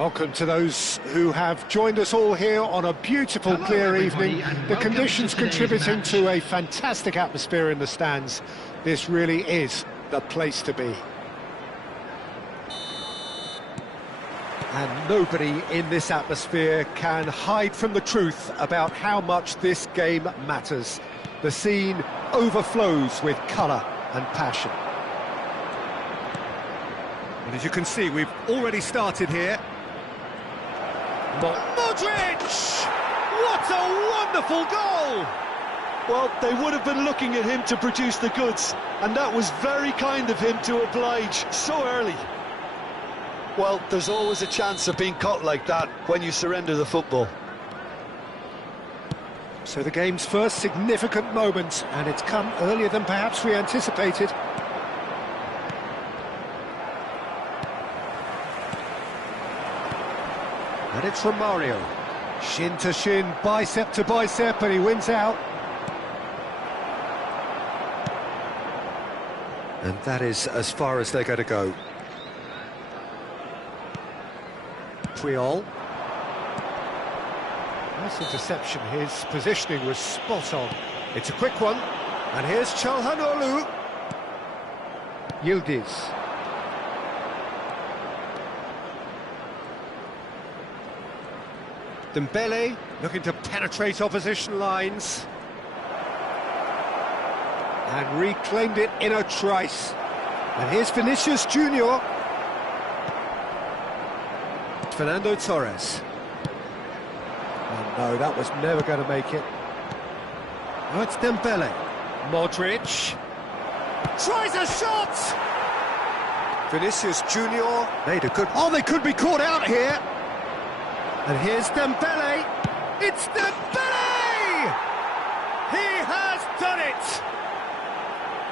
Welcome to those who have joined us all here on a beautiful, clear evening. The conditions contributing to a fantastic atmosphere in the stands. This really is the place to be. And nobody in this atmosphere can hide from the truth about how much this game matters. The scene overflows with colour and passion. And as you can see, we've already started here. Modric! What a wonderful goal! Well, they would have been looking at him to produce the goods, and that was very kind of him to oblige so early. Well, there's always a chance of being caught like that when you surrender the football. So the game's first significant moment, and it's come earlier than perhaps we anticipated. And it's from Mario. Shin to shin, bicep to bicep, and he wins out. And that is as far as they're going to go. Puyol. Nice interception, his positioning was spot on. It's a quick one, and here's Çalhanoğlu. Yildiz. Dembele looking to penetrate opposition lines. And reclaimed it in a trice. And here's Vinicius Junior. Fernando Torres. Oh no, that was never going to make it. Oh, it's Dembele. Modric. Tries a shot! Vinicius Junior made a good... Oh, they could be caught out here! And here's Dembele. It's Dembele! He has done it!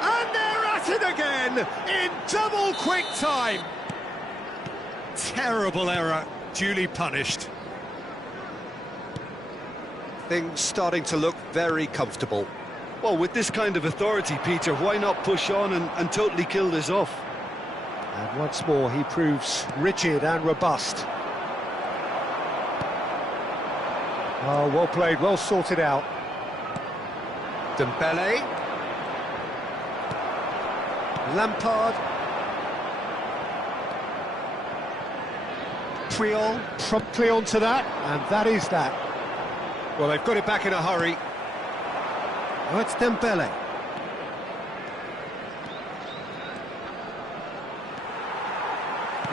And they're at it again in double quick time. Terrible error, duly punished. Things starting to look very comfortable. Well, with this kind of authority, Peter, why not push on and totally kill this off? And once more, he proves rigid and robust. Oh, well played, well sorted out. Dembele. Lampard. Puyol promptly onto that, and that is that. Well, they've got it back in a hurry. Oh, it's Dembele.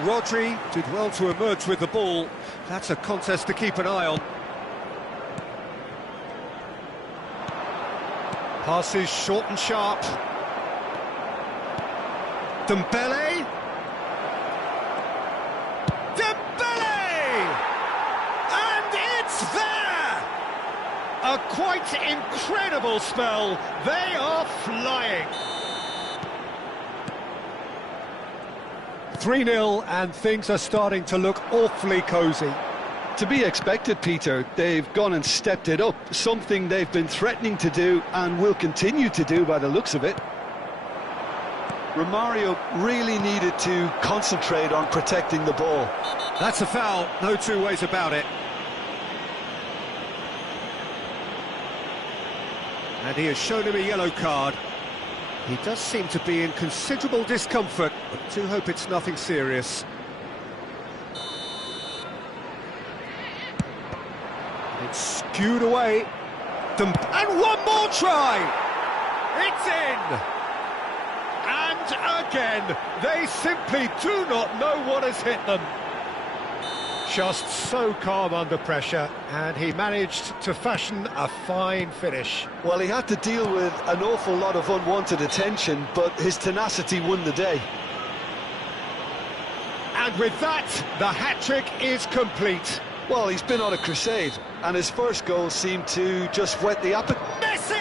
Rodri did well to emerge with the ball. That's a contest to keep an eye on. Passes short and sharp. Dembele. Dembele! And it's there! A quite incredible spell. They are flying. 3-0, and things are starting to look awfully cosy. To be expected, Peter. They've gone and stepped it up, something they've been threatening to do and will continue to do by the looks of it. Romario really needed to concentrate on protecting the ball. That's a foul, no two ways about it. And he has shown him a yellow card. He does seem to be in considerable discomfort, but I do hope it's nothing serious. It's skewed away. And one more try! It's in! And again, they simply do not know what has hit them. Just so calm under pressure, and he managed to fashion a fine finish. Well, he had to deal with an awful lot of unwanted attention, but his tenacity won the day. And with that, the hat-trick is complete. Well, he's been on a crusade, and his first goal seemed to just whet the appetite. Messi!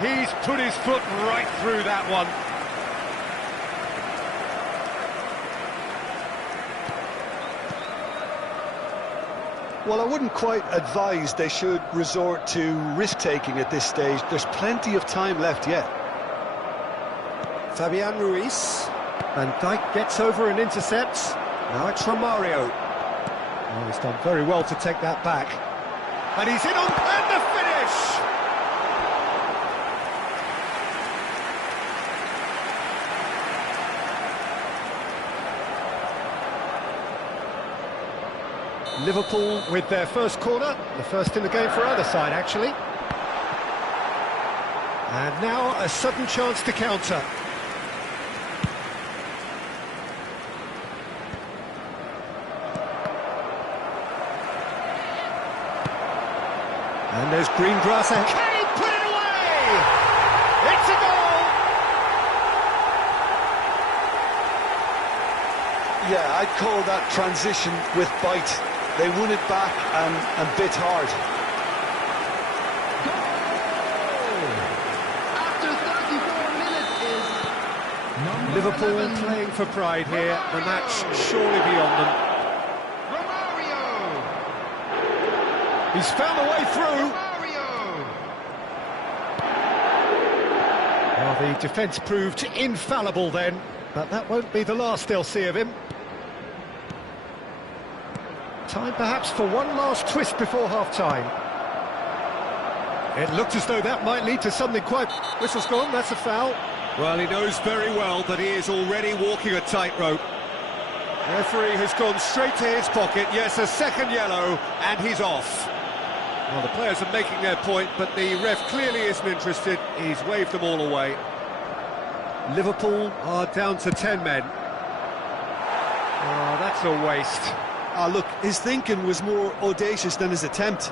He's put his foot right through that one. Well, I wouldn't quite advise they should resort to risk-taking at this stage. There's plenty of time left yet. Fabian Ruiz. Van Dijk gets over and intercepts. Now it's Romario. Oh, he's done very well to take that back. And he's in on and the finish! Liverpool with their first corner, the first in the game for either side, actually. And now a sudden chance to counter. And there's green grass ahead. Can he put it away? It's a goal! Yeah, I'd call that transition with bite. They won it back and bit hard. After 34 minutes is Liverpool 11. playing for pride here. The match surely beyond them. He's found a way through. Well, the defence proved infallible then, but that won't be the last they'll see of him. Time perhaps for one last twist before half-time. It looked as though that might lead to something quite... Whistle's gone, that's a foul. Well, he knows very well that he is already walking a tightrope. The referee has gone straight to his pocket. Yes, a second yellow, and he's off. Well, the players are making their point, but the ref clearly isn't interested. He's waved them all away. Liverpool are down to 10 men. Oh, that's a waste. Ah, look, his thinking was more audacious than his attempt.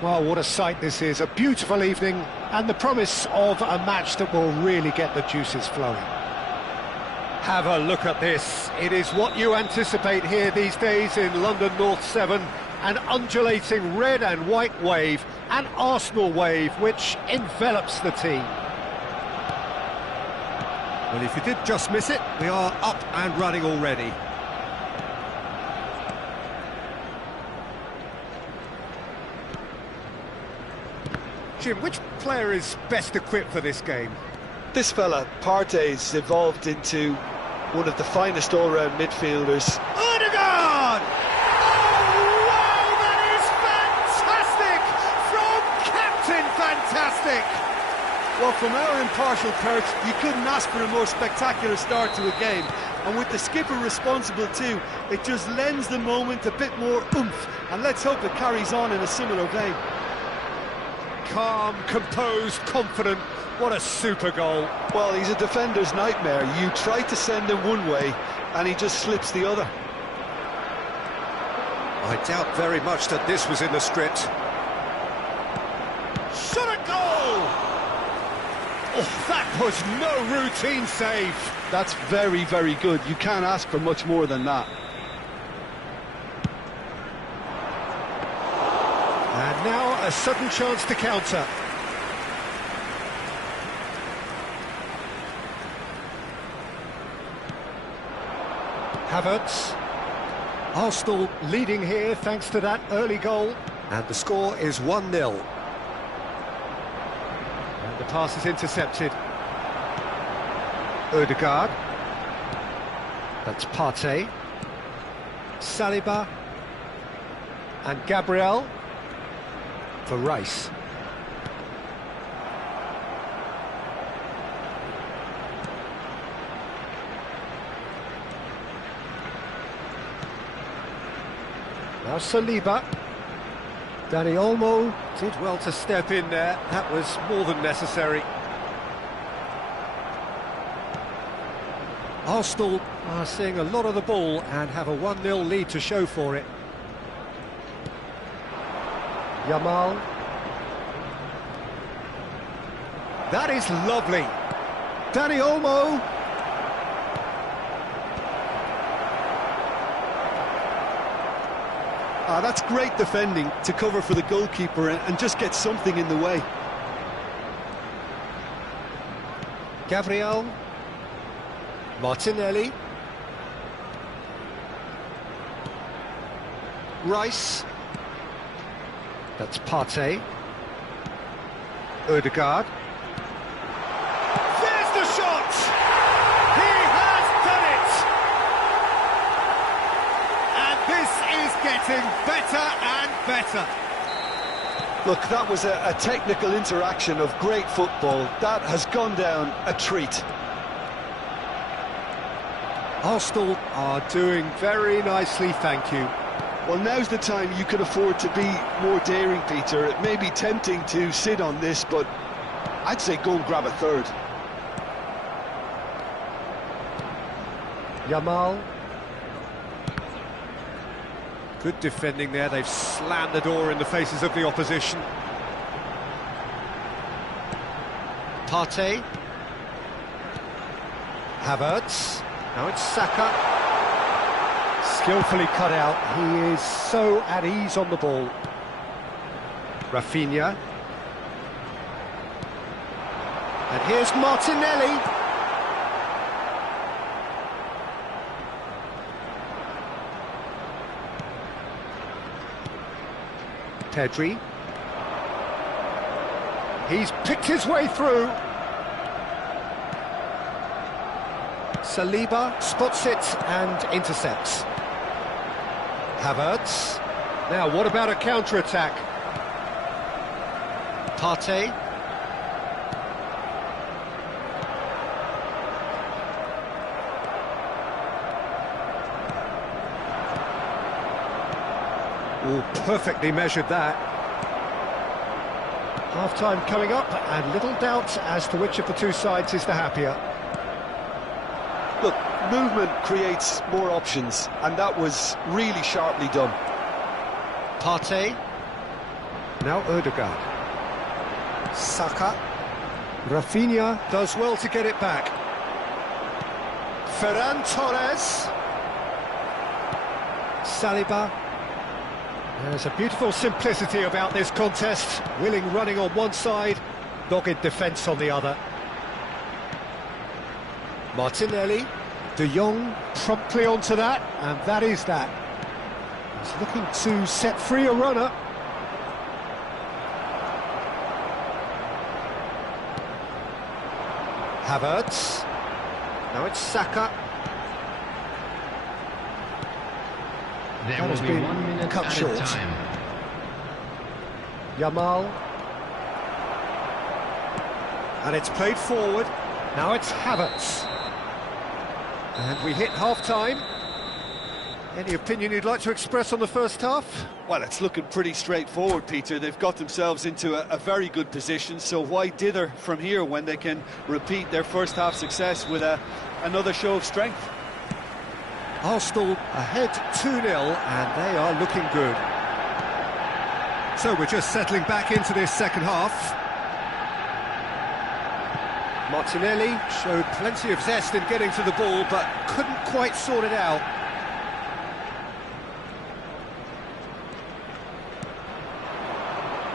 Well, what a sight this is. A beautiful evening and the promise of a match that will really get the juices flowing. Have a look at this. It is what you anticipate here these days in London North 7. An undulating red and white wave, an Arsenal wave which envelops the team. Well, if you did just miss it, we are up and running already. Jim, which player is best equipped for this game? This fella, Partey's evolved into one of the finest all-round midfielders. Odegaard! Oh, wow, that is fantastic! From Captain Fantastic! Well, from our impartial perch, you couldn't ask for a more spectacular start to a game. And with the skipper responsible too, it just lends the moment a bit more oomph. And let's hope it carries on in a similar vein. Calm, composed, confident. What a super goal. Well, he's a defender's nightmare. You try to send him one way, and he just slips the other. I doubt very much that this was in the script. Shot a goal! Oh, that was no routine save. That's very, very good. You can't ask for much more than that. And now a sudden chance to counter. Havertz. Arsenal leading here thanks to that early goal. And the score is 1-0. And the pass is intercepted. Odegaard. That's Partey. Saliba. And Gabriel. For Rice. Now Saliba. Dani Olmo did well to step in there. That was more than necessary. Arsenal are seeing a lot of the ball and have a 1-0 lead to show for it. Yamal. That is lovely. Dani Olmo. That's great defending to cover for the goalkeeper and just get something in the way. Gabriel. Martinelli. Rice. That's Partey. Odegaard. There's the shot! He has done it! And this is getting better and better. Look, that was a technical interaction of great football. That has gone down a treat. Arsenal are doing very nicely, thank you. Well, now's the time you can afford to be more daring, Peter. It may be tempting to sit on this, but I'd say go and grab a third. Yamal. Good defending there. They've slammed the door in the faces of the opposition. Partey. Havertz. Now it's Saka. Skillfully cut out. He is so at ease on the ball. Rafinha. And here's Martinelli. Pedri. He's picked his way through. Saliba spots it and intercepts. Havertz. Now, what about a counter-attack? Partey. Oh, perfectly measured that. Half-time coming up, and little doubt as to which of the two sides is the happier. Look, movement creates more options, and that was really sharply done. Partey. Now Ødegaard. Saka. Rafinha does well to get it back. Ferran Torres. Saliba. There's a beautiful simplicity about this contest. Willing running on one side, dogged defence on the other. Martinelli. De Jong promptly onto that, and that is that. He's looking to set free a runner. Havertz. Now it's Saka. There That has will be been 1 minute cut at short. a time. Yamal. And it's played forward. Now it's Havertz. And we hit half-time. Any opinion you'd like to express on the first half? Well, it's looking pretty straightforward, Peter. They've got themselves into a very good position, so why dither from here when they can repeat their first half success with another show of strength? Arsenal ahead 2-0, and they are looking good. So we're just settling back into this second half. Martinelli showed plenty of zest in getting to the ball, but couldn't quite sort it out.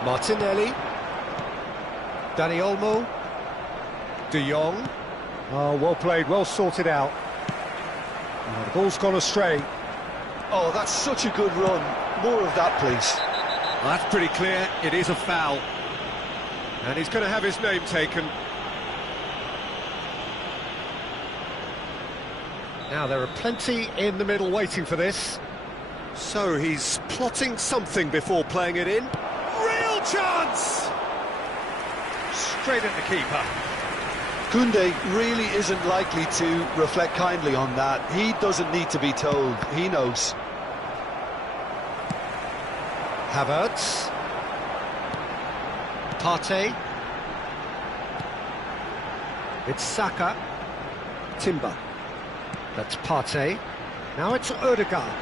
Martinelli. Dani Olmo. De Jong. Oh, well played, well sorted out. Oh, the ball's gone astray. Oh, that's such a good run. More of that, please. Well, that's pretty clear, it is a foul. And he's going to have his name taken. Now, there are plenty in the middle waiting for this. So he's plotting something before playing it in. Real chance! Straight at the keeper. Koundé really isn't likely to reflect kindly on that. He doesn't need to be told, he knows. Havertz. Partey. It's Saka. Timber. That's Partey. Now it's Ødegaard.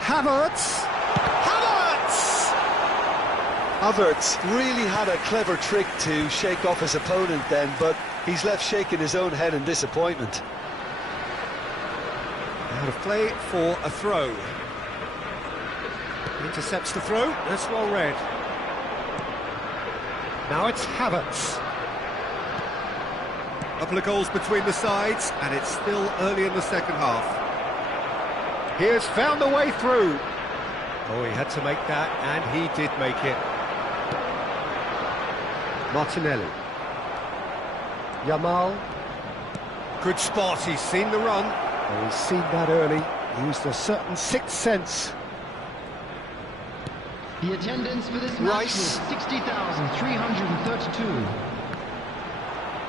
Havertz! Havertz! Havertz really had a clever trick to shake off his opponent then, but he's left shaking his own head in disappointment. Out of play for a throw. Intercepts the throw, that's well read. Now it's Havertz. Couple of goals between the sides, and it's still early in the second half. He has found a way through. Oh, he had to make that, and he did make it. Martinelli. Yamal. Good spot, he's seen the run. Oh, he's seen that early. Used a certain sixth sense. The attendance for this match Rice. was 60,332.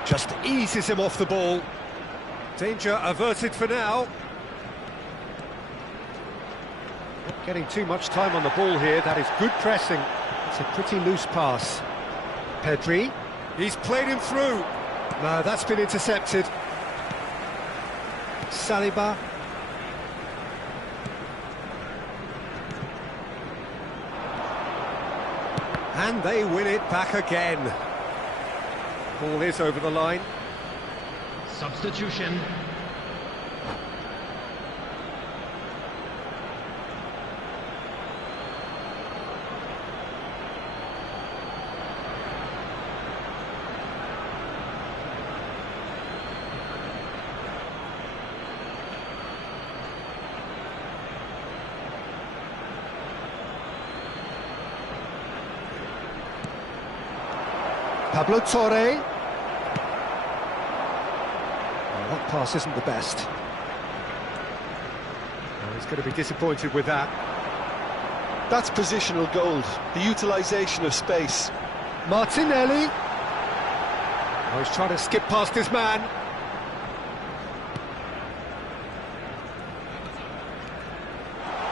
Just eases him off the ball. Danger averted for now. Not getting too much time on the ball here. That is good pressing. It's a pretty loose pass. Pedri. He's played him through. No, that's been intercepted. Saliba. And they win it back again. Ball is over the line. Substitution. Pablo Torre. That pass isn't the best. Oh, he's going to be disappointed with that. That's positional gold, the utilisation of space. Martinelli. Oh, he's trying to skip past his man.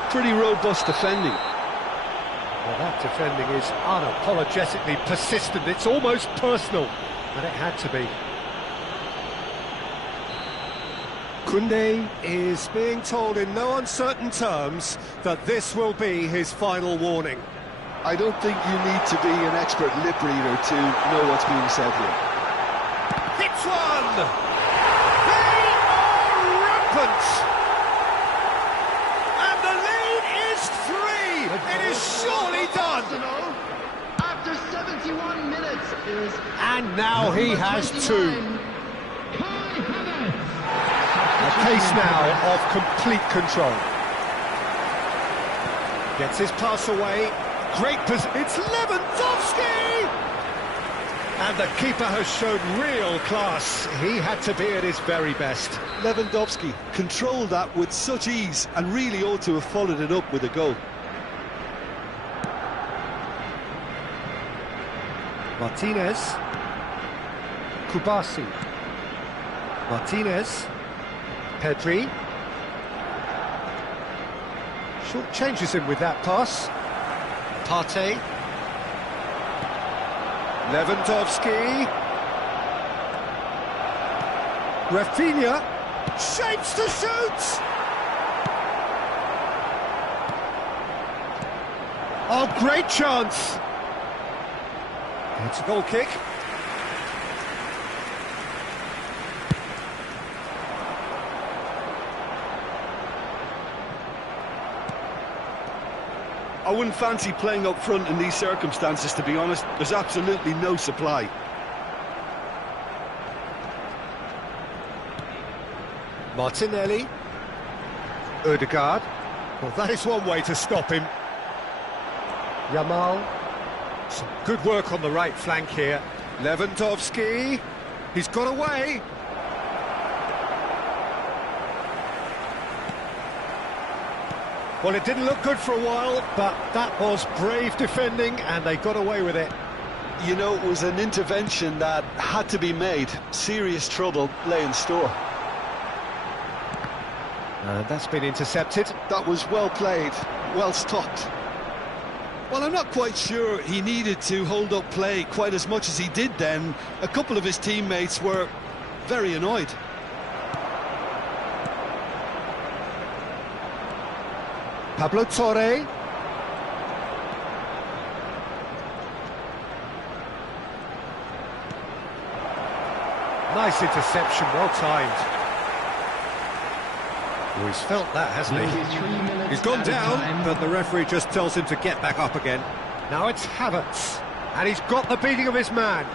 Pretty robust defending. Well, that defending is unapologetically persistent. It's almost personal, and it had to be. Koundé is being told in no uncertain terms that this will be his final warning. I don't think you need to be an expert lip reader to know what's being said here. Hits one! They are rampant! And the lead is 3! It is surely done! Arsenal, after 71 minutes, is And now he has 2. Kai Havertz. A case now of complete control. Gets his pass away. Great position. It's Lewandowski! And the keeper has shown real class. He had to be at his very best. Lewandowski controlled that with such ease and really ought to have followed it up with a goal. Martinez. Kubasi. Martinez. Pedri. Short changes him with that pass. Partey. Lewandowski. Rafinha. Shapes to shoot! Oh, great chance! It's a goal kick. I wouldn't fancy playing up front in these circumstances, to be honest. There's absolutely no supply. Martinelli. Odegaard. Well, that is one way to stop him. Yamal. Some good work on the right flank here. Lewandowski. He's got away. Well, it didn't look good for a while, but that was brave defending, and they got away with it. You know, it was an intervention that had to be made. Serious trouble lay in store. And that's been intercepted. That was well played, well stopped. Well, I'm not quite sure he needed to hold up play quite as much as he did then. A couple of his teammates were very annoyed. Pablo Torre. Nice interception, well timed. Oh, he's felt that, hasn't he? He's gone down, but the referee just tells him to get back up again. Now it's Havertz, and he's got the beating of his man.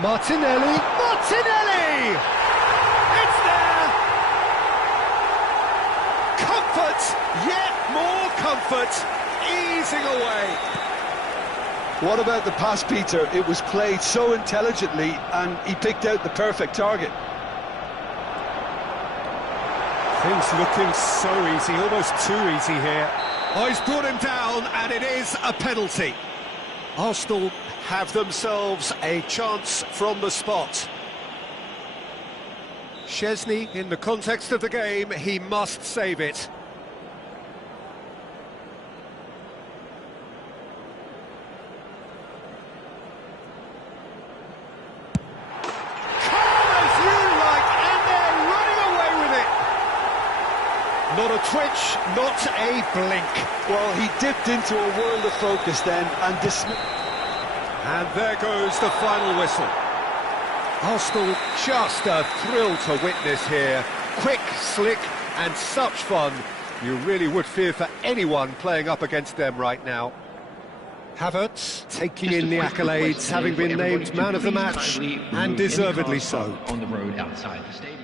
Martinelli. Martinelli! It's there! Comfort! Yet more comfort! Easing away. What about the pass, Peter? It was played so intelligently and he picked out the perfect target. Things looking so easy, almost too easy here. Oh, he's brought him down, and it is a penalty. Arsenal have themselves a chance from the spot. Chesney, in the context of the game, he must save it. Not a twitch, not a blink. Well, he dipped into a world of focus then and And there goes the final whistle. Arsenal just a thrill to witness here. Quick, slick and such fun. You really would fear for anyone playing up against them right now. Havertz taking in the accolades, having been named man of the match, and deservedly so. On the road outside the stadium.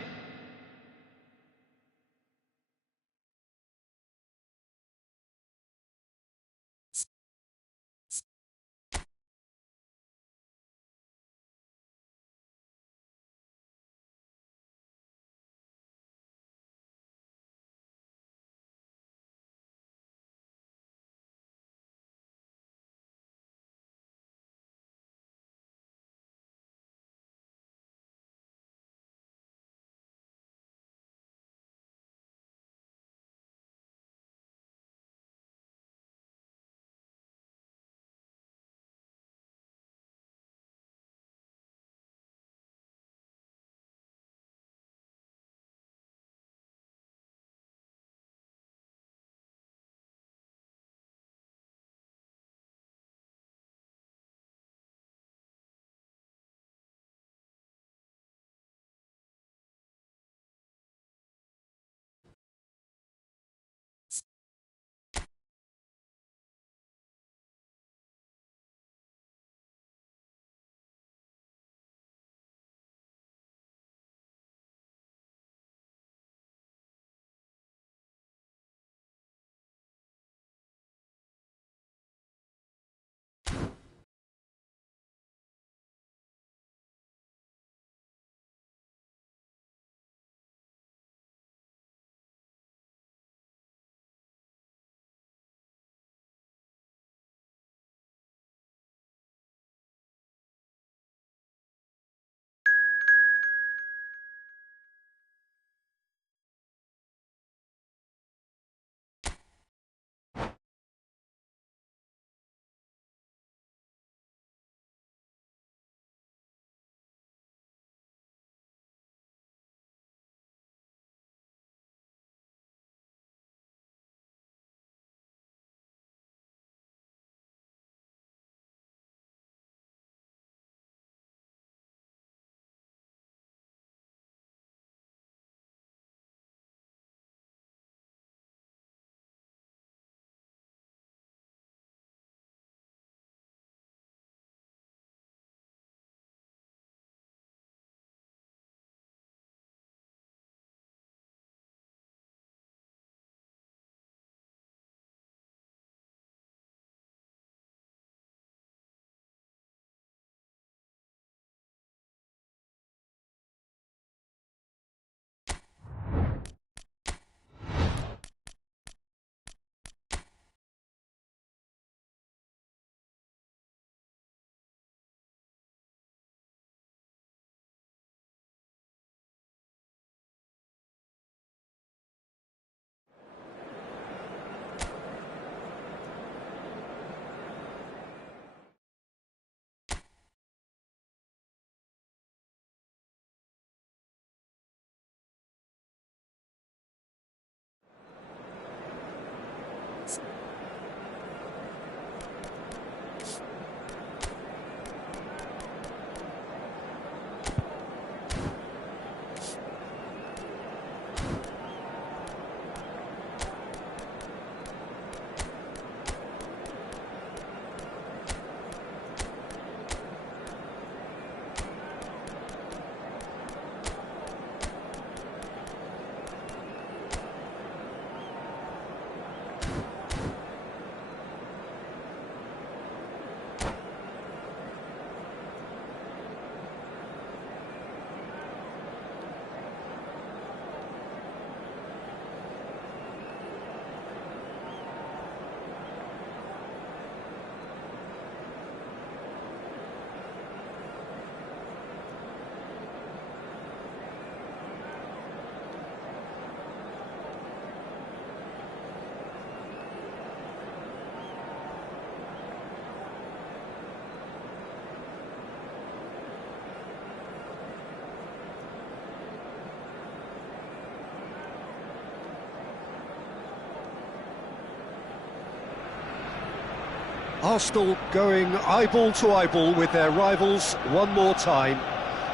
Arsenal going eyeball to eyeball with their rivals one more time.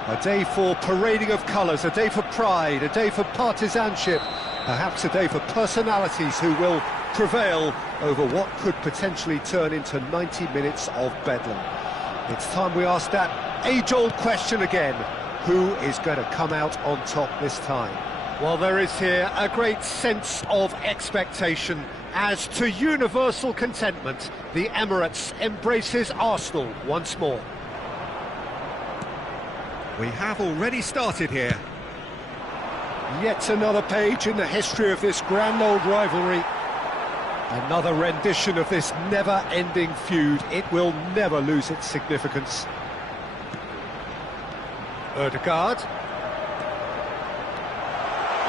A day for parading of colours, a day for pride, a day for partisanship, perhaps a day for personalities who will prevail over what could potentially turn into 90 minutes of bedlam. It's time we ask that age-old question again. Who is going to come out on top this time? Well, there is here a great sense of expectation. As to universal contentment, the Emirates embraces Arsenal once more. We have already started here. Yet another page in the history of this grand old rivalry. Another rendition of this never-ending feud. It will never lose its significance. Ødegaard.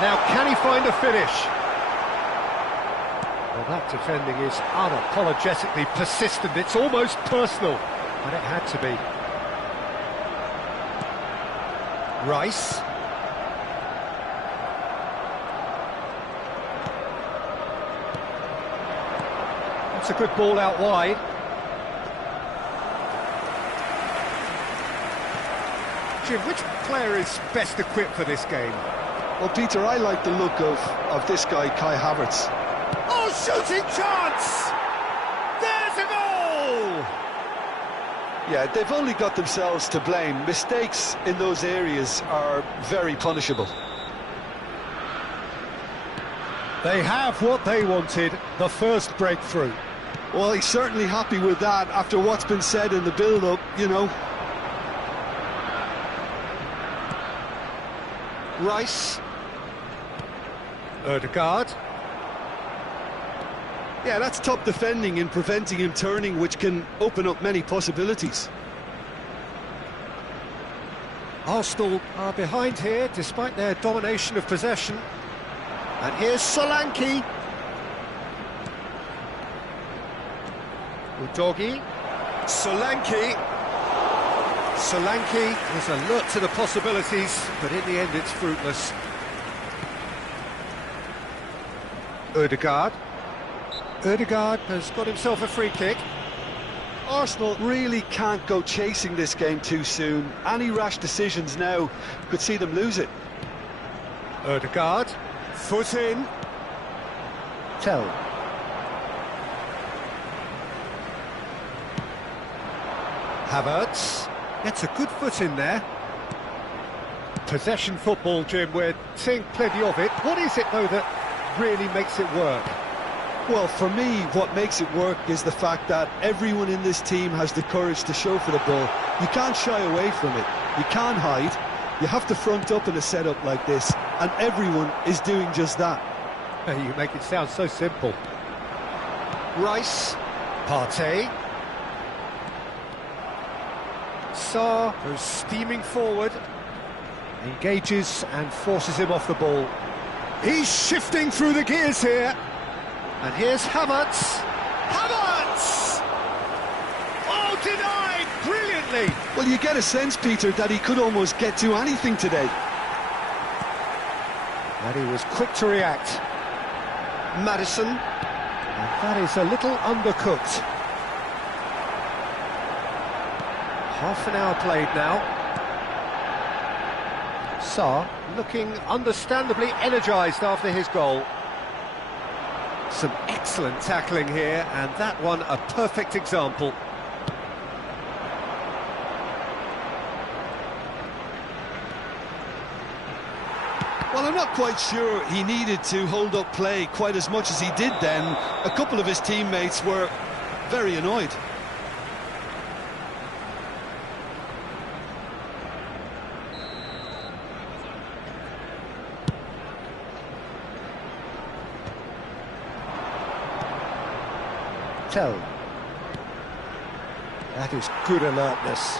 Now, can he find a finish? Well, that defending is unapologetically persistent. It's almost personal, but it had to be. Rice. That's a good ball out wide. Jim, which player is best equipped for this game? Well, Peter, I like the look of this guy, Kai Havertz. Oh, shooting chance! There's a goal! Yeah, they've only got themselves to blame. Mistakes in those areas are very punishable. They have what they wanted, the first breakthrough. Well, he's certainly happy with that after what's been said in the build-up, you know. Rice. Ødegaard. Yeah, that's top defending and preventing him turning, which can open up many possibilities. Arsenal are behind here, despite their domination of possession. And here's Solanke. Udogi. Solanke. Solanke is alert to the possibilities, but in the end it's fruitless. Ødegaard. Ødegaard has got himself a free kick. Arsenal really can't go chasing this game too soon. Any rash decisions now could see them lose it. Ødegaard. Foot in. Tell. Havertz. Gets a good foot in there. Possession football, Jim, we're seeing plenty of it. What is it, though, that really makes it work? Well, for me, what makes it work is the fact that everyone in this team has the courage to show for the ball. You can't shy away from it. You can't hide. You have to front up in a setup like this, and everyone is doing just that. You make it sound so simple. Rice. Partey. Sarr goes steaming forward. Engages and forces him off the ball. He's shifting through the gears here. And here's Havertz. Havertz! Oh, denied brilliantly. Well, you get a sense, Peter, that he could almost get to anything today. And he was quick to react. Maddison. And that is a little undercooked. Half an hour played now. Sarr looking understandably energised after his goal. Some excellent tackling here, and that one a perfect example. Well, I'm not quite sure he needed to hold up play quite as much as he did then. A couple of his teammates were very annoyed. Tell. That is good alertness.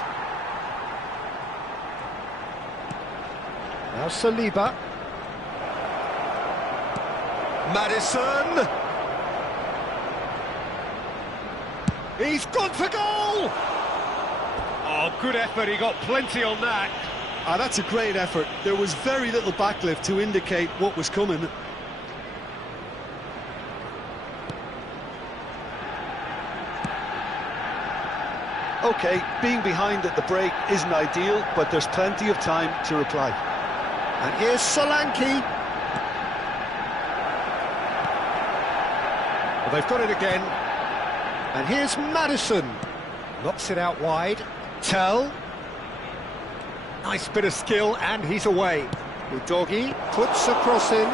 Now Saliba. Maddison. He's gone for goal! Oh, good effort, he got plenty on that. Ah, that's a great effort. There was very little backlift to indicate what was coming. OK, being behind at the break isn't ideal, but there's plenty of time to reply. And here's Solanke. Well, they've got it again. And here's Maddison. Knocks it out wide. Tell. Nice bit of skill, and he's away. Udogi puts a cross in.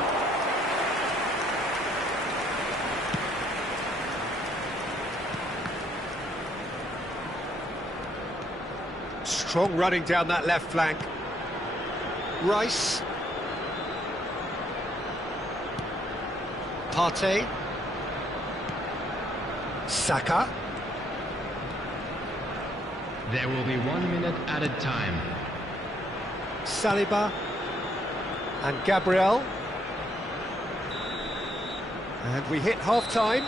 Strong running down that left flank. Rice. Partey. Saka. There will be 1 minute added time. Saliba. And Gabriel. And we hit half-time.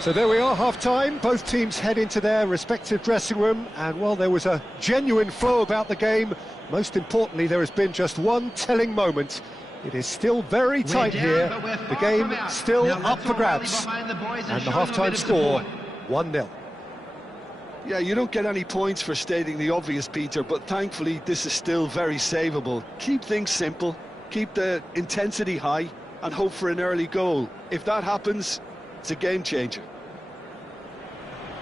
So there we are, half-time. Both teams head into their respective dressing room, and while there was a genuine flow about the game, most importantly, there has been just one telling moment. It is still very tight here. The game still up for grabs. And the half-time score, 1-0. Yeah, you don't get any points for stating the obvious, Peter, but thankfully this is still very savable. Keep things simple, keep the intensity high, and hope for an early goal. If that happens, it's a game changer.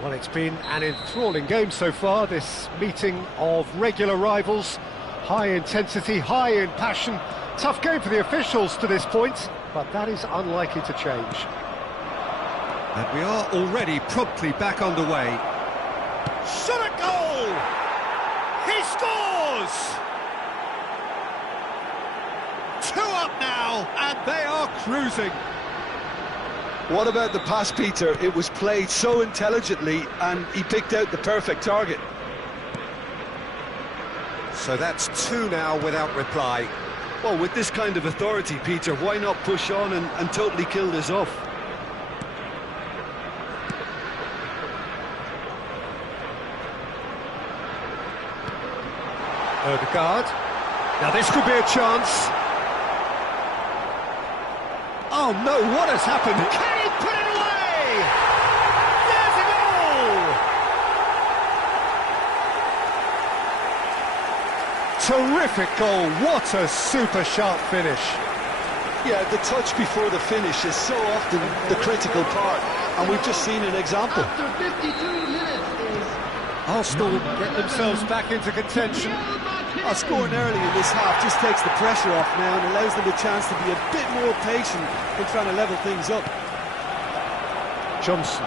Well, it's been an enthralling game so far, this meeting of regular rivals. High intensity, high in passion. Tough game for the officials to this point, but that is unlikely to change. And we are already promptly back underway. Shot at goal! He scores! 2 up now, and they are cruising. What about the pass, Peter? It was played so intelligently, and he picked out the perfect target. So that's 2 now without reply. Well, with this kind of authority, Peter, why not push on and totally kill this off? Odegaard. Now this could be a chance. Oh no, what has happened? Can he put it away? There's a goal! Terrific goal, what a super sharp finish. Yeah, the touch before the finish is so often the critical part, and we've just seen an example. After 52 minutes is... Arsenal get themselves back into contention. Scoring early in this half just takes the pressure off now and allows them a chance to be a bit more patient in trying to level things up. Johnson.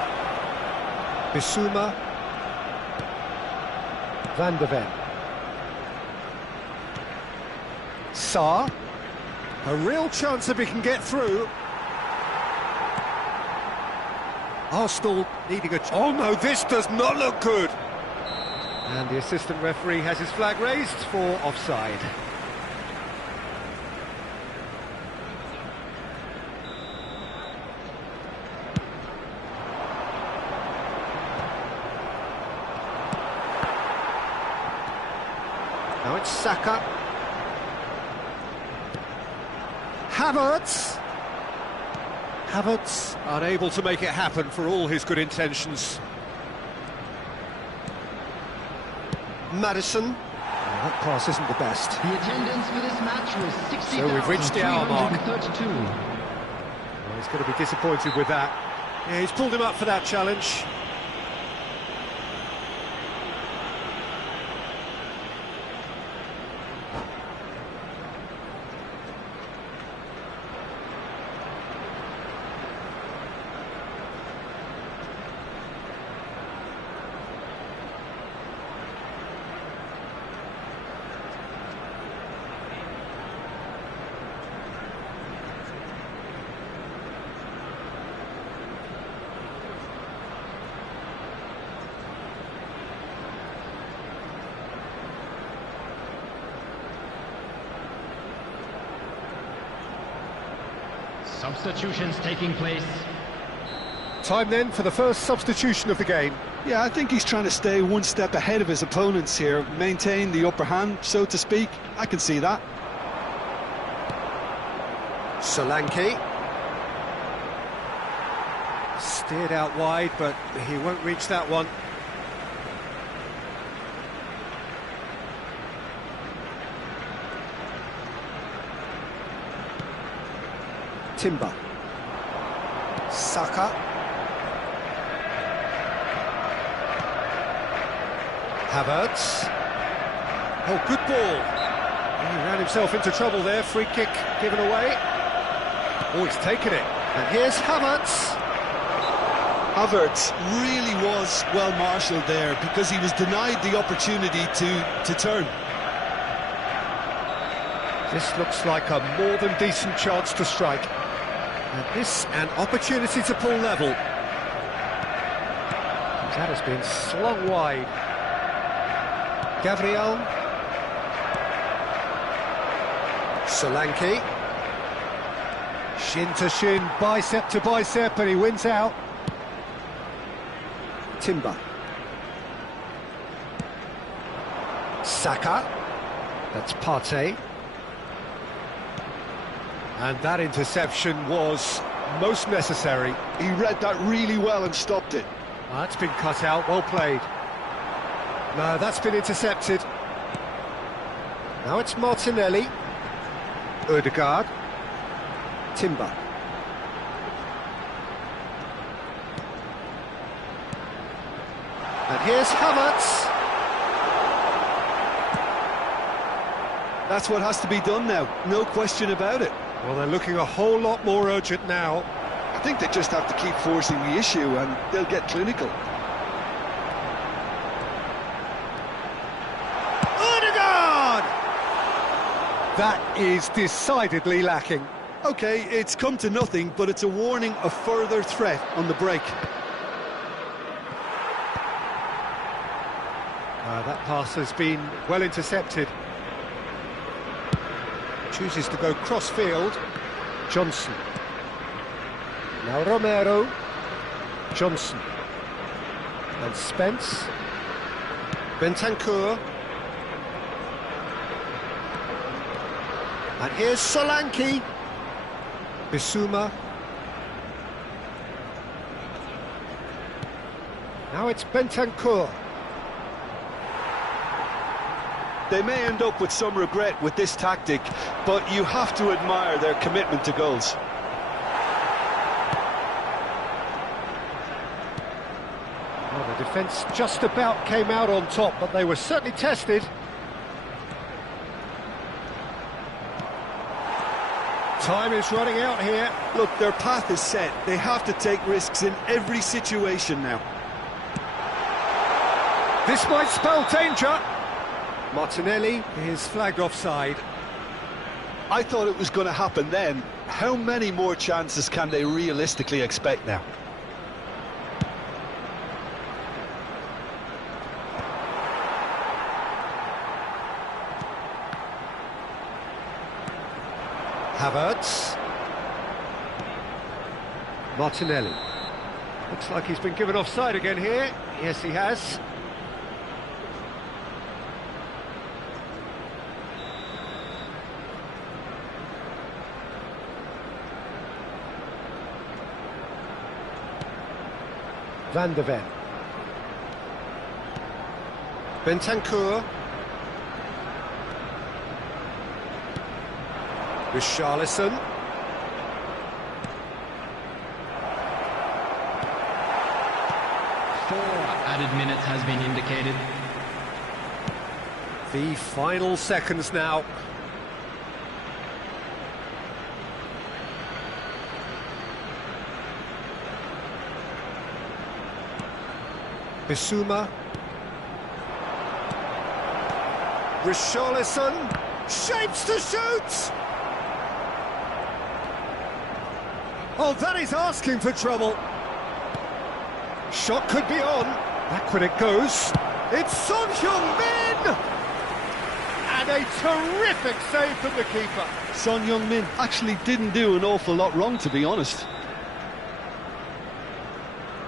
Bissouma. Van de Ven. Sarr. A real chance if he can get through. Arsenal needing a... Oh no, this does not look good. And the assistant referee has his flag raised for offside. Now it's Saka. Havertz. Havertz unable to make it happen for all his good intentions. Maddison. That pass isn't the best. The attendance for this match was 60,332. So we've reached the hour mark. Well, he's going to be disappointed with that. Yeah, he's pulled him up for that challenge. Substitutions taking place. Time then for the first substitution of the game. Yeah, I think he's trying to stay one step ahead of his opponents here, maintain the upper hand, so to speak. I can see that. Solanke. Steered out wide, but he won't reach that one. Timber. Saka. Havertz. Oh, good ball. He ran himself into trouble there. Free kick given away. Oh, he's taken it. And here's Havertz. Havertz really was well marshalled there because he was denied the opportunity to turn. This looks like a more than decent chance to strike. And this, an opportunity to pull level. That has been slung wide. Gabriel. Solanke. Shin to shin, bicep to bicep, and he wins out. Timber. Saka. That's Partey. And that interception was most necessary. He read that really well and stopped it. Well, that's been cut out, well played. No, that's been intercepted. Now it's Martinelli. Ødegaard. Timber. And here's Havertz. That's what has to be done now, no question about it. Well, they're looking a whole lot more urgent now. I think they just have to keep forcing the issue and they'll get clinical. Ødegaard! That is decidedly lacking. OK, it's come to nothing, but it's a warning of further threat on the break. That pass has been well intercepted. Chooses to go cross-field. Johnson. Now Romero. Johnson. And Spence. Bentancur. And here's Solanke. Bissouma. Now it's Bentancur. They may end up with some regret with this tactic, but you have to admire their commitment to goals. Well, the defence just about came out on top, but they were certainly tested. Time is running out here. Look, their path is set. They have to take risks in every situation now. This might spell danger. Martinelli is flagged offside. I thought it was going to happen then. How many more chances can they realistically expect now? Havertz. Martinelli. Looks like he's been given offside again here. Yes, he has. Van de Ven. Bentancur. Richarlison. Added minutes has been indicated. The final seconds now. Bissouma. Richarlison. Shapes to shoot! Oh, that is asking for trouble. Shot could be on. Back when it goes. It's Son Heung-min! And a terrific save from the keeper. Son Heung-min actually didn't do an awful lot wrong, to be honest.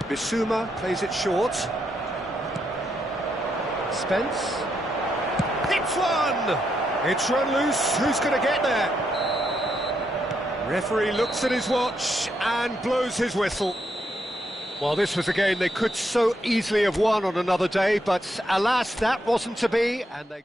Bissouma plays it short. Spence. Hits one! It's run loose. Who's going to get there? Referee looks at his watch and blows his whistle. Well, this was a game they could so easily have won on another day, but alas, that wasn't to be, and they...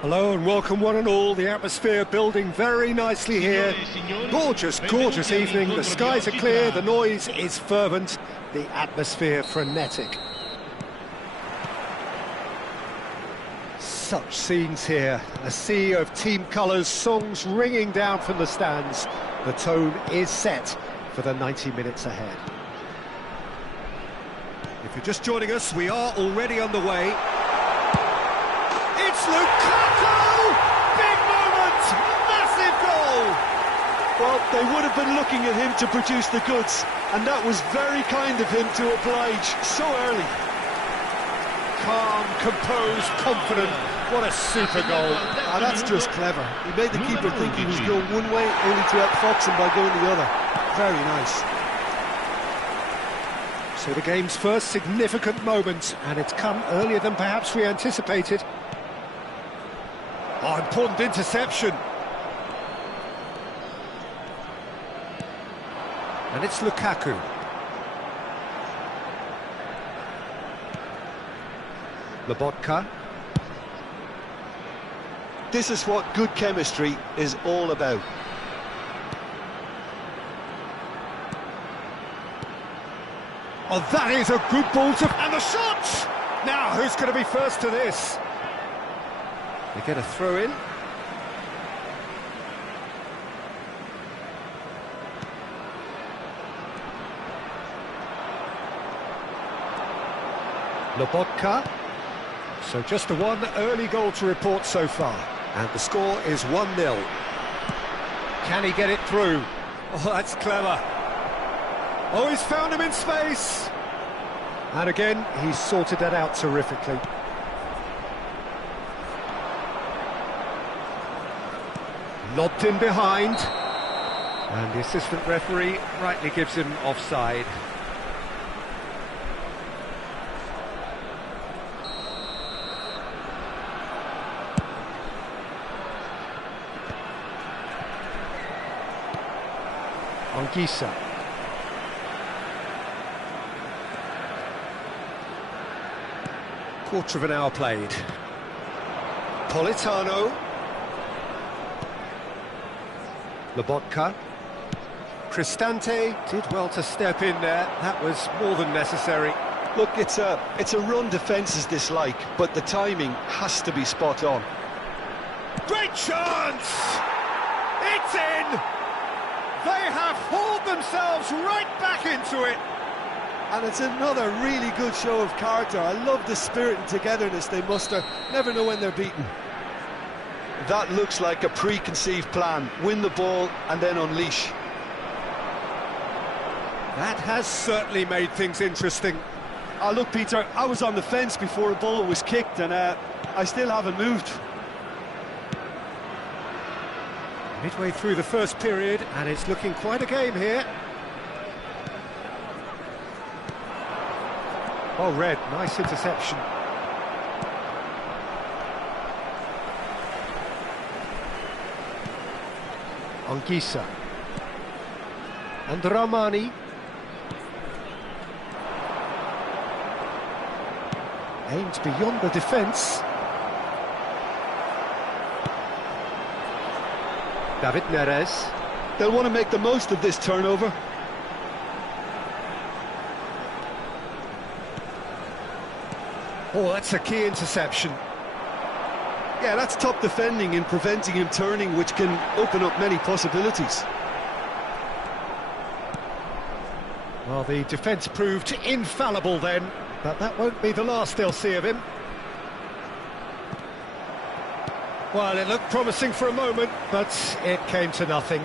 Hello and welcome one and all. The atmosphere building very nicely here. Gorgeous, gorgeous evening. The skies are clear, the noise is fervent, the atmosphere frenetic. Such scenes here. A sea of team colours, songs ringing down from the stands. The tone is set for the 90 minutes ahead. If you're just joining us, we are already underway. It's Lukaku! Big moment! Massive goal! Well, they would have been looking at him to produce the goods, and that was very kind of him to oblige so early. Calm, composed, confident. What a super goal. Ah, that's just clever. He made the keeper think he was going one way, only to outfox him by going the other. Very nice. So the game's first significant moment, and it's come earlier than perhaps we anticipated. Oh, important interception. And it's Lukaku. Lobotka. This is what good chemistry is all about. Oh, that is a good ball to... And the shot! Now, who's going to be first to this? They get a throw in. Lobotka. So just the one early goal to report so far. And the score is 1-0. Can he get it through? Oh, that's clever. Oh, he's found him in space. And again, he's sorted that out terrifically. Lobbed in behind. And the assistant referee rightly gives him offside. Anguissa. Quarter of an hour played. Politano. Lobotka. Cristante did well to step in there. That was more than necessary. Look, it's a run defence's dislike, but the timing has to be spot on. Great chance! It's in! They have hauled themselves right back into it. And it's another really good show of character. I love the spirit and togetherness they muster. Never know when they're beaten. That looks like a preconceived plan. Win the ball and then unleash. That has certainly made things interesting. Oh, look, Peter, I was on the fence before a ball was kicked, and I still haven't moved. Midway through the first period, and it's looking quite a game here. Oh, Red, nice interception. Anguissa. And Ramani. Aimed beyond the defence. David Neres. They'll want to make the most of this turnover. Oh, that's a key interception. Yeah, that's top defending and preventing him turning, which can open up many possibilities. Well, the defence proved infallible then, but that won't be the last they'll see of him. Well, it looked promising for a moment, but it came to nothing.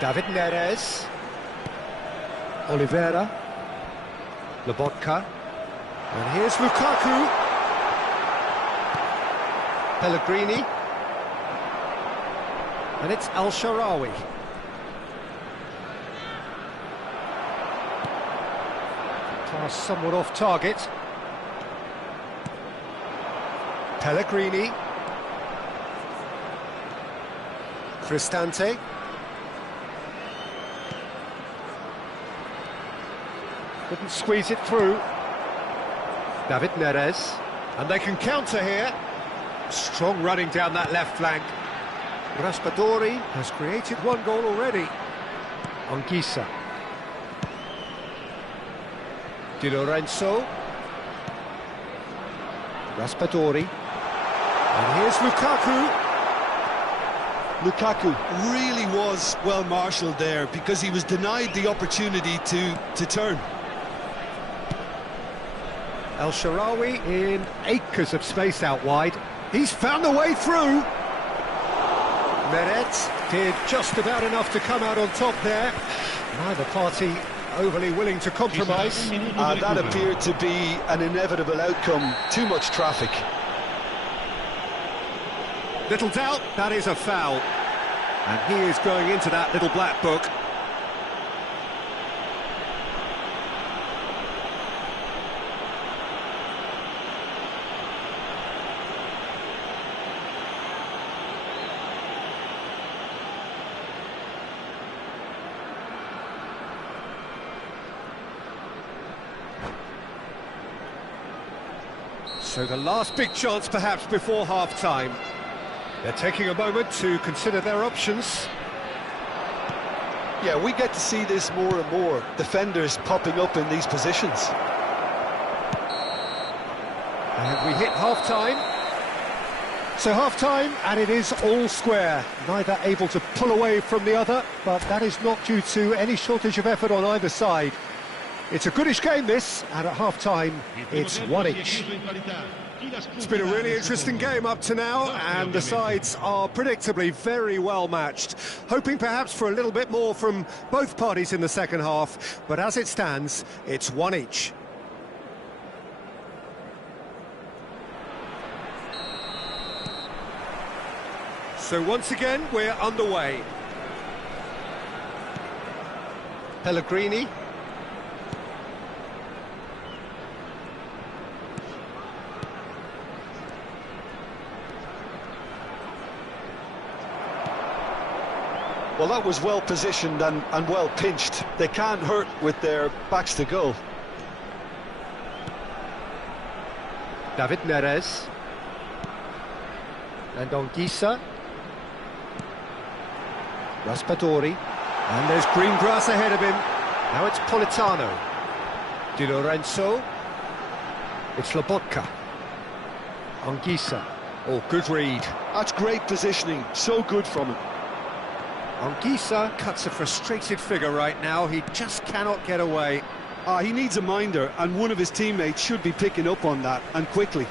David Neres. Oliveira. Lobotka. And here's Lukaku. Pellegrini. And it's Al-Sharawi. Pass somewhat off target. Pellegrini. Cristante. Couldn't squeeze it through. David Neres. And they can counter here. Strong running down that left flank. Raspadori has created one goal already. Anguissa. Di Lorenzo. Raspadori. And here's Lukaku. Lukaku really was well marshalled there because he was denied the opportunity to turn. El Shaarawy in acres of space out wide. He's found the way through. Meret did just about enough to come out on top there. Neither party overly willing to compromise. That appeared to be an inevitable outcome. Too much traffic. Little doubt, that is a foul. And he is going into that little black book. So the last big chance perhaps before half-time. They're taking a moment to consider their options. Yeah, we get to see this more and more. Defenders popping up in these positions. And we hit half-time. So half-time, and it is all square. Neither able to pull away from the other, but that is not due to any shortage of effort on either side. It's a goodish game, this, and at half-time, it's one each. It's been a really interesting game up to now, and the sides are predictably very well matched. Hoping perhaps for a little bit more from both parties in the second half, but as it stands, it's one each. So once again, we're underway. Pellegrini. Well, that was well positioned and well pinched. They can't hurt with their backs to goal. David Neres. And Anguissa. Raspadori. And there's green grass ahead of him. Now it's Politano. Di Lorenzo. It's Lobotka. Anguissa. Oh, good read. That's great positioning. So good from him. Anguissa cuts a frustrated figure right now. He just cannot get away. He needs a minder, and one of his teammates should be picking up on that, and quickly.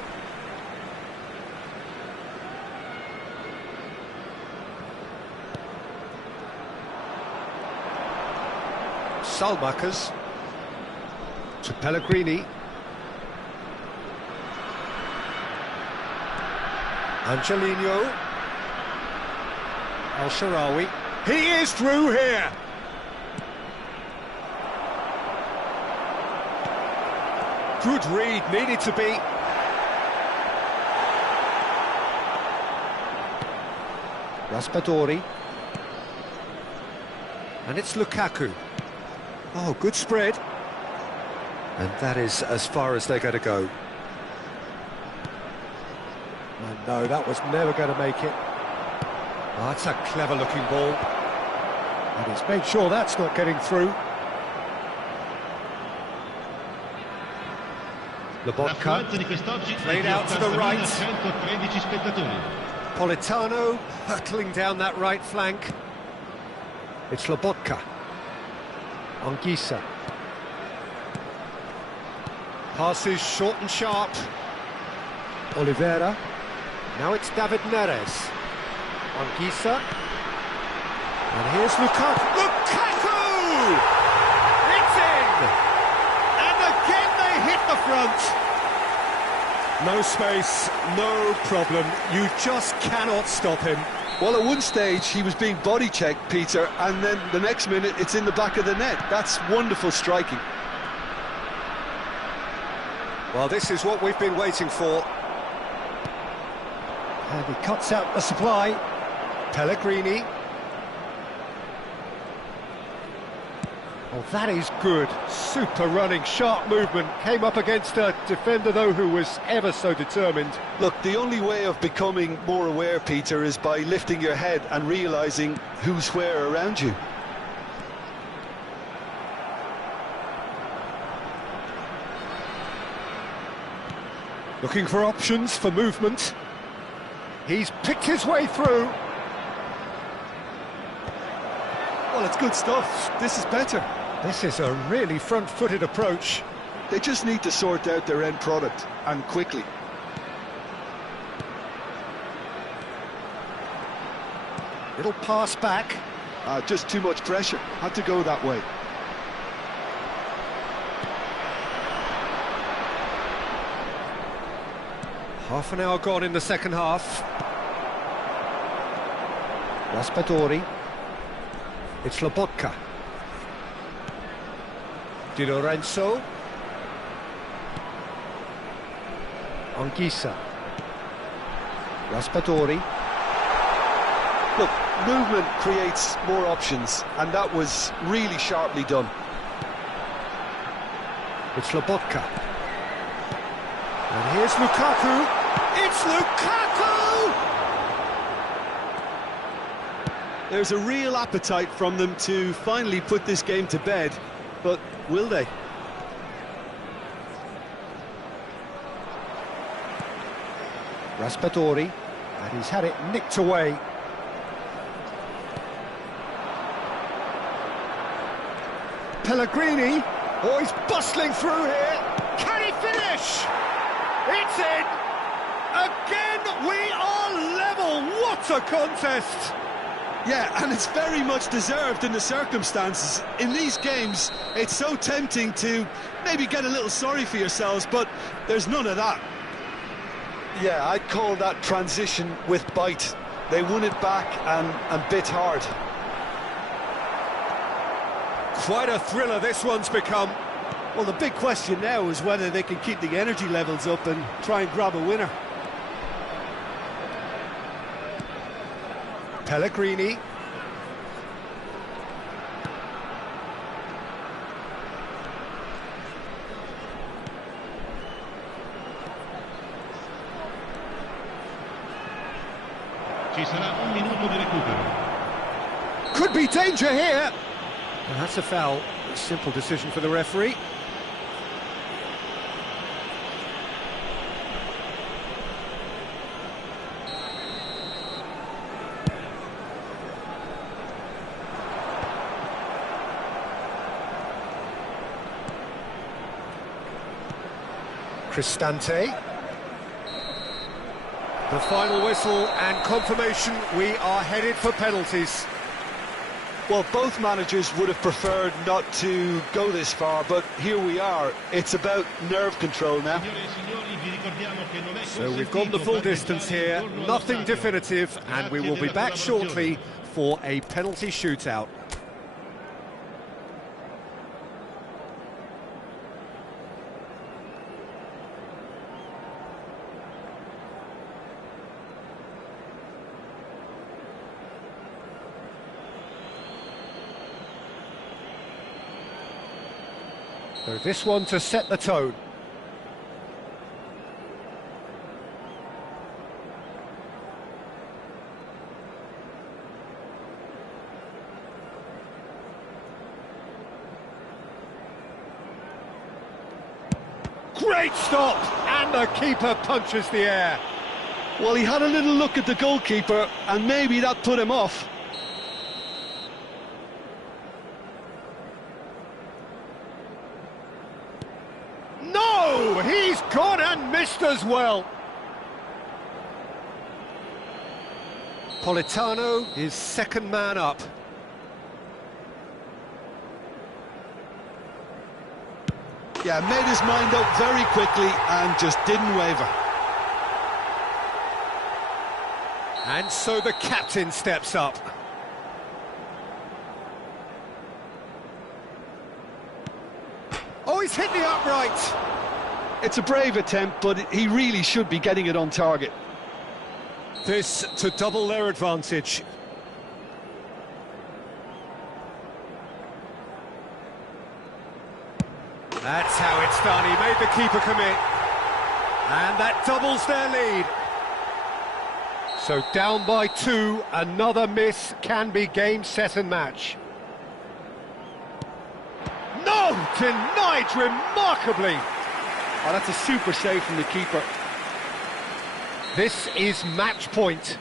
Salmakers to Pellegrini. Angelino. El Shaarawy. He is through here. Good read, needed to be. Raspadori. And it's Lukaku. Oh, good spread. And that is as far as they're going to go. And no, that was never going to make it. Oh, that's a clever-looking ball. And he's made sure that's not getting through. Lobotka, played out to the right. Politano, hurtling down that right flank. It's Lobotka. Anguissa. Passes short and sharp. Oliveira. Now it's David Neres. Anguissa. And here's Lukaku. Lukaku! It's in! And again they hit the front. No space, no problem. You just cannot stop him. Well, at one stage he was being body checked, Peter, and then the next minute it's in the back of the net. That's wonderful striking. Well, this is what we've been waiting for. And he cuts out the supply. Pellegrini. Oh, that is good. Super running, sharp movement. Came up against a defender, though, who was ever so determined. Look, the only way of becoming more aware, Peter, is by lifting your head and realising who's where around you. Looking for options for movement. He's picked his way through. Well, it's good stuff. This is better. This is a really front-footed approach. They just need to sort out their end product, and quickly. Little pass back. Just too much pressure. Had to go that way. Half an hour gone in the second half. Raspadori. It's Lobotka. Di Lorenzo. Anguissa. Raspadori. Look, movement creates more options, and that was really sharply done. It's Lobotka. And here's Lukaku. It's Lukaku! There's a real appetite from them to finally put this game to bed, but will they? Raspadori, and he's had it nicked away. Pellegrini, oh, he's bustling through here. Can he finish? It's in! Again, we are level. What a contest! Yeah, and it's very much deserved in the circumstances. In these games, it's so tempting to maybe get a little sorry for yourselves, but there's none of that. Yeah, I'd call that transition with bite. They won it back and bit hard. Quite a thriller this one's become. Well, the big question now is whether they can keep the energy levels up and try and grab a winner. Pellegrini. Ci sarà un minuto di recupero. Could be danger here. Well, that's a foul. A simple decision for the referee. Cristante. The final whistle and confirmation we are headed for penalties. Well, both managers would have preferred not to go this far, but here we are. It's about nerve control now. So we've gone the full distance here, nothing definitive, and we will be back shortly for a penalty shootout. So this one to set the tone. Great stop! And the keeper punches the air. Well, he had a little look at the goalkeeper, and maybe that put him off. No! He's gone and missed as well. Politano is second man up. Yeah, made his mind up very quickly and just didn't waver. And so the captain steps up. Oh, he's hit the upright. It's a brave attempt, but he really should be getting it on target. this to double their advantage. That's how it's done. He made the keeper commit. And that doubles their lead. So down by 2, another miss can be game, set and match. No! Denied remarkably. Oh, that's a super save from the keeper. This is match point.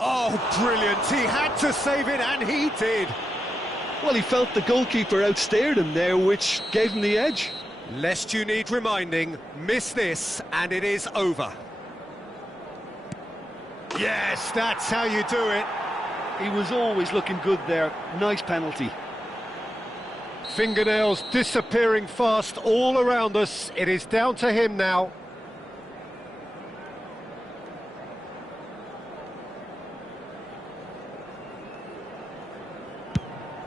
Oh, brilliant. He had to save it, and he did. Well, he felt the goalkeeper outstared him there, which gave him the edge. Lest you need reminding, miss this, and it is over. Yes, that's how you do it. He was always looking good there. Nice penalty. Fingernails disappearing fast all around us. It is down to him now.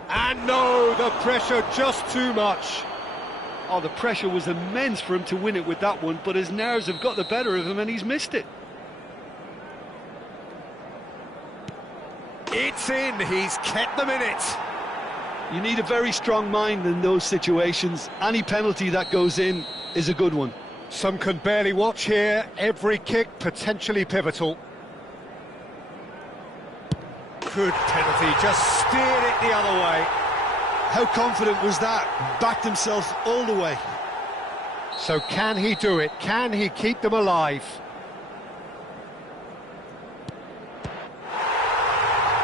And no, the pressure just too much. Oh, the pressure was immense for him to win it with that one, but his nerves have got the better of him and he's missed it. It's in, he's kept them in it. You need a very strong mind in those situations. Any penalty that goes in is a good one. Some can barely watch here. Every kick potentially pivotal. Good penalty, just steered it the other way. How confident was that? Backed himself all the way. So can he do it? Can he keep them alive?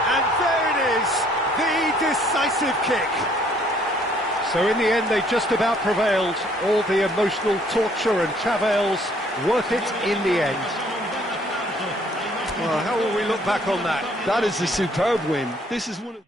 And there it is, the decisive kick. So in the end, they just about prevailed. All the emotional torture and travails, worth it in the end. Well, how will we look back on that? That is a superb win. This is one of...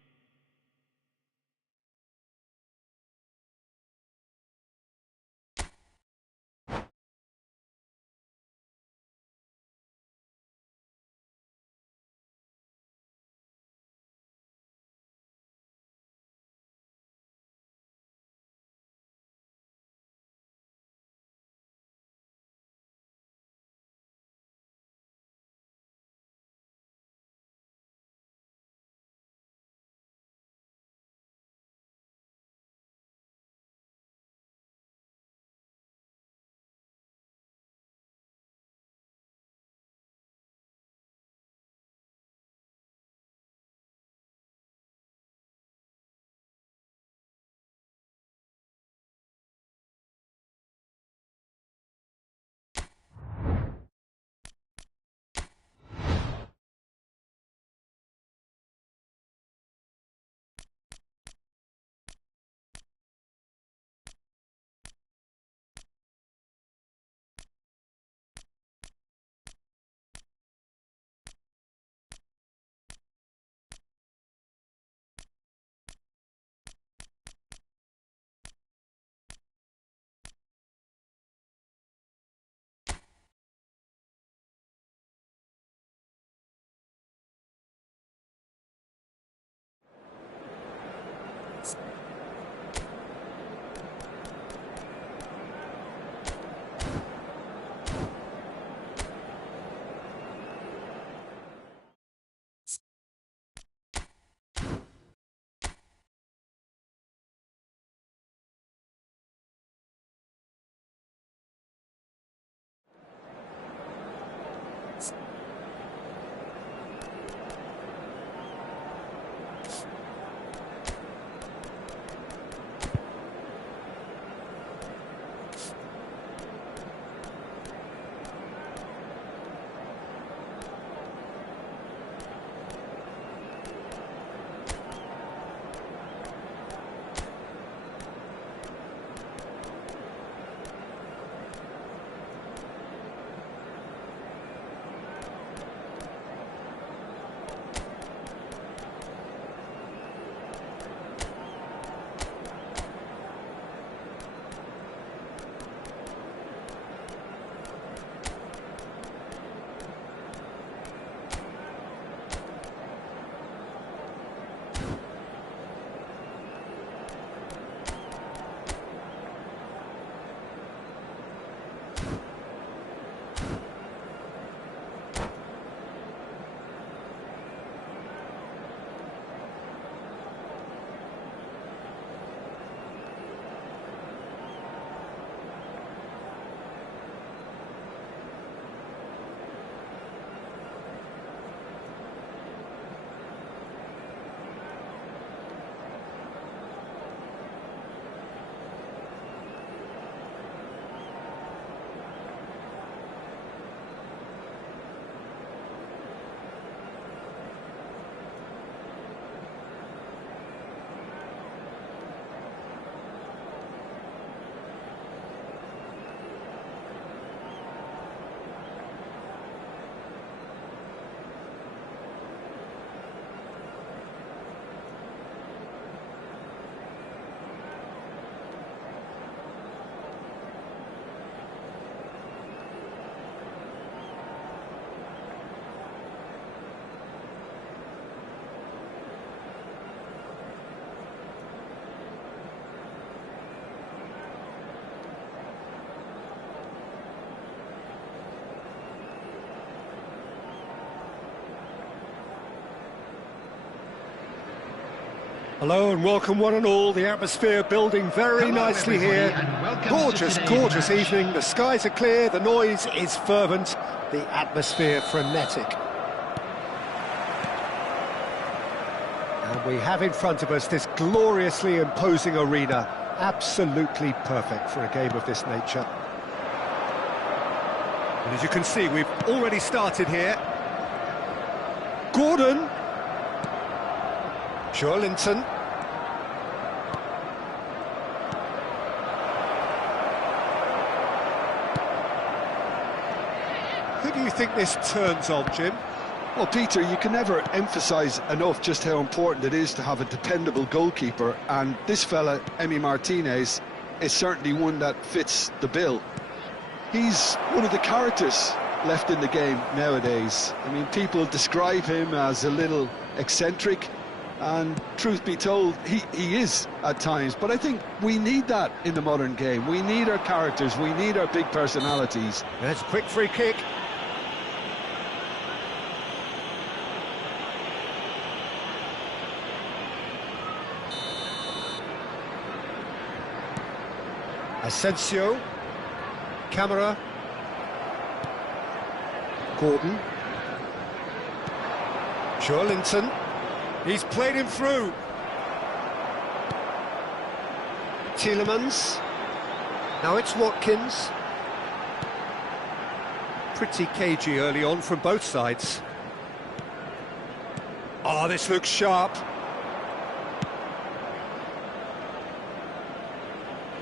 Hello and welcome one and all. The atmosphere building very Hello, nicely everybody, here. and welcome Gorgeous, to today's gorgeous match. evening. The skies are clear, the noise is fervent, the atmosphere frenetic. And we have in front of us this gloriously imposing arena. Absolutely perfect for a game of this nature. And as you can see, we've already started here. Gordon. Joelinton. Who do you think this turns on, Jim? Well, Peter, you can never emphasise enough just how important it is to have a dependable goalkeeper, and this fella, Emi Martinez, is certainly one that fits the bill. He's one of the characters left in the game nowadays. I mean, people describe him as a little eccentric, and truth be told, he is at times, but I think we need that in the modern game. We need our characters, we need our big personalities. There's a quick free kick. Asensio, Camera, Gordon, Joelinton, he's played him through. Tielemans, now it's Watkins. Pretty cagey early on from both sides. Oh, this looks sharp.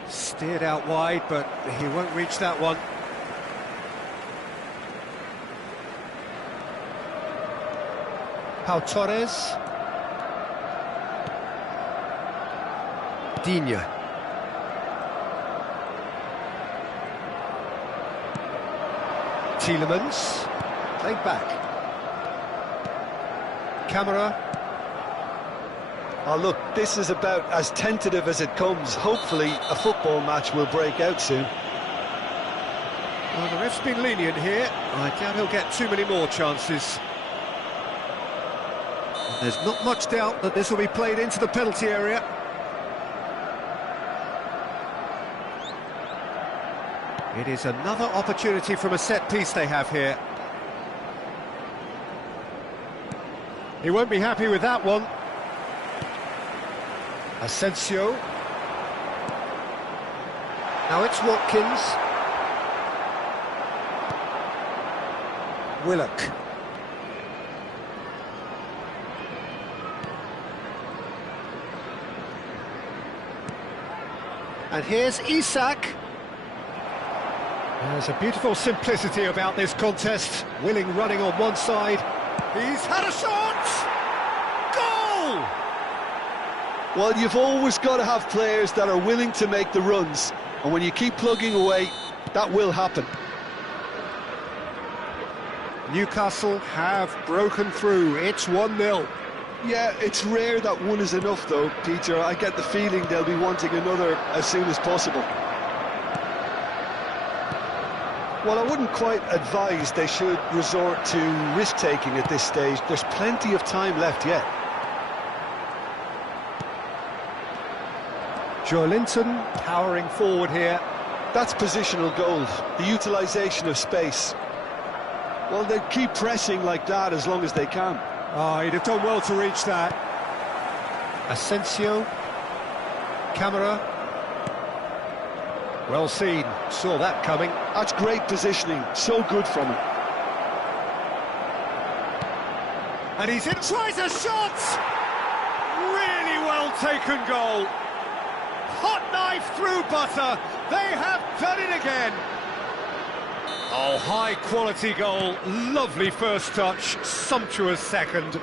Steered out wide, but he won't reach that one. Pau Torres. Digne. Tielemans. Played back. Camera. Oh, look, this is about as tentative as it comes. Hopefully, a football match will break out soon. Well, the ref's been lenient here. I doubt he'll get too many more chances. There's not much doubt that this will be played into the penalty area. It is another opportunity from a set piece they have here. He won't be happy with that one. Asensio. Now it's Watkins. Willock. And here's Isak. There's a beautiful simplicity about this contest. Willing running on one side. He's had a shot! Goal! Well, you've always got to have players that are willing to make the runs, and when you keep plugging away, that will happen. Newcastle have broken through. It's 1-0. Yeah, it's rare that one is enough, though, Peter. I get the feeling they'll be wanting another as soon as possible. Well, I wouldn't quite advise they should resort to risk-taking at this stage. There's plenty of time left yet. Joelinton powering forward here. That's positional goal, the utilisation of space. Well, they keep pressing like that as long as they can. Oh, he'd have done well to reach that. Asensio. Camera. Well seen. Saw that coming. That's great positioning. So good from him. And he's in. Tries a shot! Really well taken goal. Hot knife through butter. They have done it again. Oh, high-quality goal. Lovely first touch. Sumptuous second.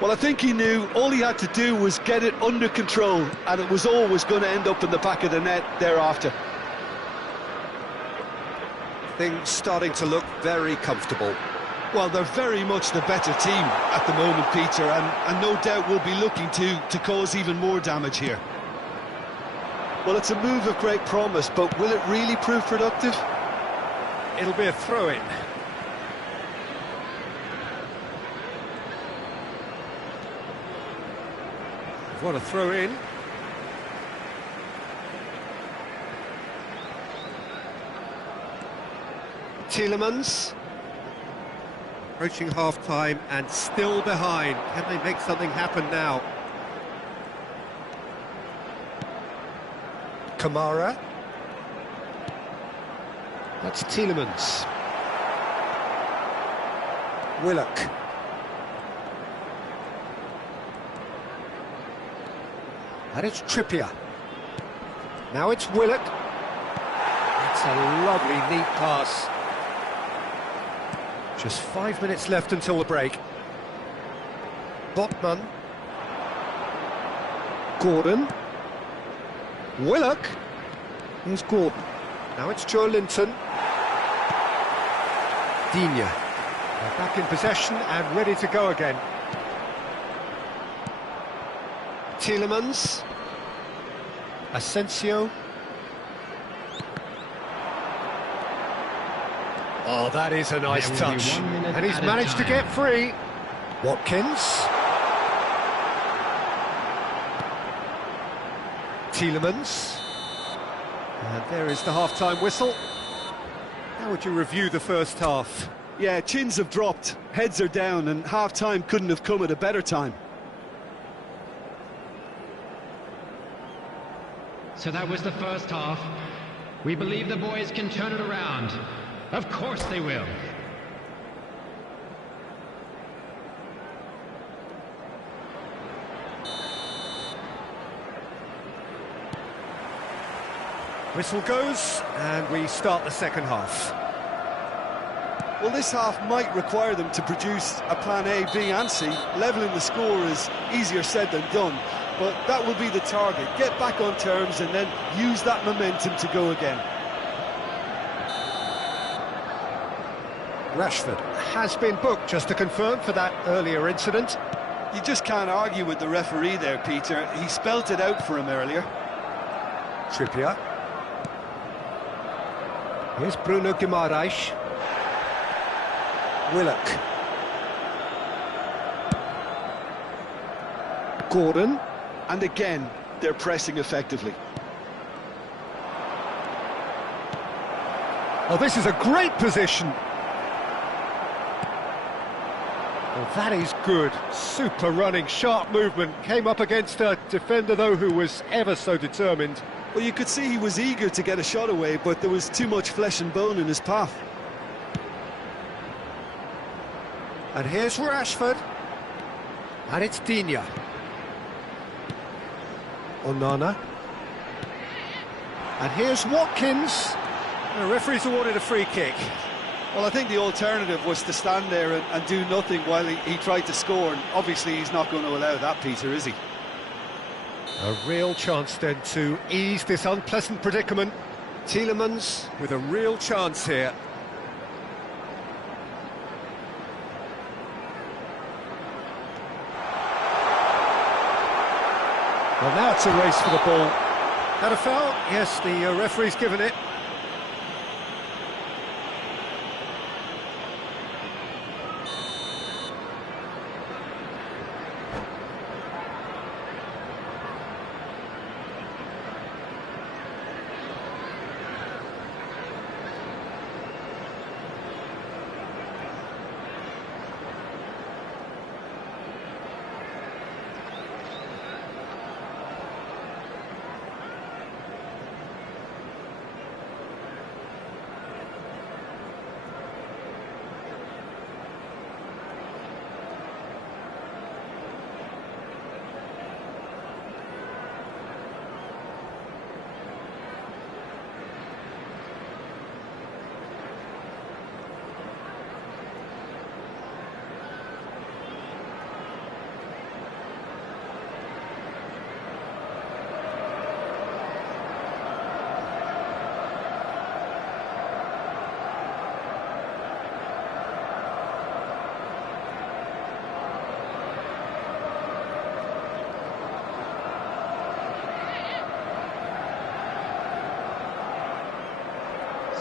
Well, I think he knew all he had to do was get it under control, and it was always going to end up in the back of the net thereafter. Things starting to look very comfortable. Well, they're very much the better team at the moment, Peter, and no doubt will be looking to cause even more damage here. Well, it's a move of great promise, but will it really prove productive? It'll be a throw-in. What a throw in. Tielemans. Approaching half-time and still behind. Can they make something happen now? Kamara. That's Tielemans. Willock. And it's Trippier. Now it's Willock. It's a lovely, neat pass. Just 5 minutes left until the break. Botman. Gordon. Willock. Here's Gordon. Now it's Joe Linton. Digne. They're back in possession and ready to go again. Tielemans. Asensio. Oh, that is a nice touch. And he's managed to get free. Watkins. Tielemans. And there is the half-time whistle. How would you review the first half? Yeah, chins have dropped, heads are down, and half-time couldn't have come at a better time. So that was the first half. We believe the boys can turn it around. Of course they will. Whistle goes, and we start the second half. Well, this half might require them to produce a plan A, B and C. Levelling the score is easier said than done, but that will be the target. Get back on terms and then use that momentum to go again. Rashford has been booked, just to confirm, for that earlier incident. You just can't argue with the referee there, Peter. He spelt it out for him earlier. Trippier. Here's Bruno Guimaraes. Willock. Gordon. And again, they're pressing effectively. Oh, this is a great position. Well, that is good. Super running, sharp movement. Came up against a defender, though, who was ever so determined. Well, you could see he was eager to get a shot away, but there was too much flesh and bone in his path. And here's Rashford. And it's Digne. Onana. And here's Watkins. The referee's awarded a free kick. Well, I think the alternative was to stand there and do nothing while he tried to score, and obviously he's not going to allow that, Peter, is he? A real chance then to ease this unpleasant predicament. Tielemans with a real chance here. Well, now it's a race for the ball. That a foul? Yes, the referee's given it.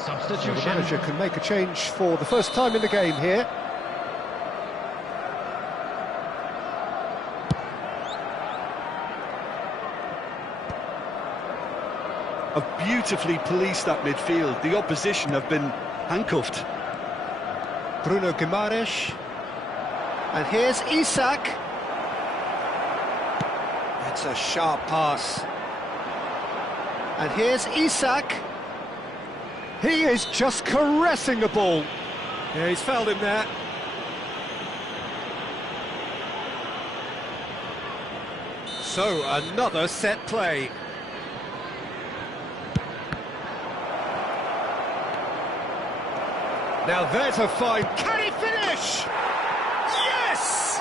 Substitution. So the manager can make a change for the first time in the game here. have beautifully policed that midfield. The opposition have been handcuffed. Bruno Guimaraes. And here's Isak. It's a sharp pass. And here's Isak. He is just caressing the ball. Yeah, he's fouled him there. So, another set play. Now there's a fine... Can he finish? Yes!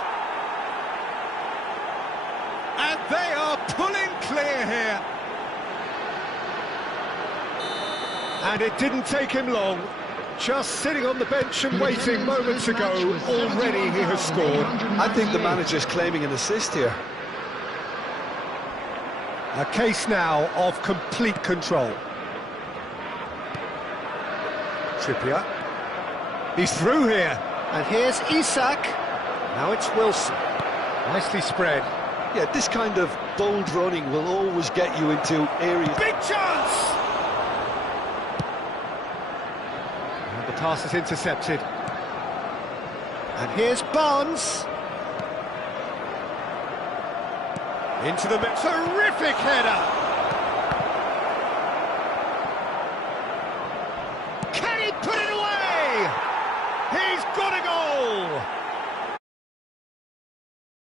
And they are pulling clear here. And it didn't take him long. Just sitting on the bench and waiting moments ago, already he has scored. I think the manager's claiming an assist here. A case now of complete control. Trippier. He's through here. And here's Isak. Now it's Wilson. Nicely spread. Yeah, this kind of bold running will always get you into areas. Big chance! And the pass is intercepted. And here's Barnes. Into the mix. Terrific header! Can he put it away? He's got a goal!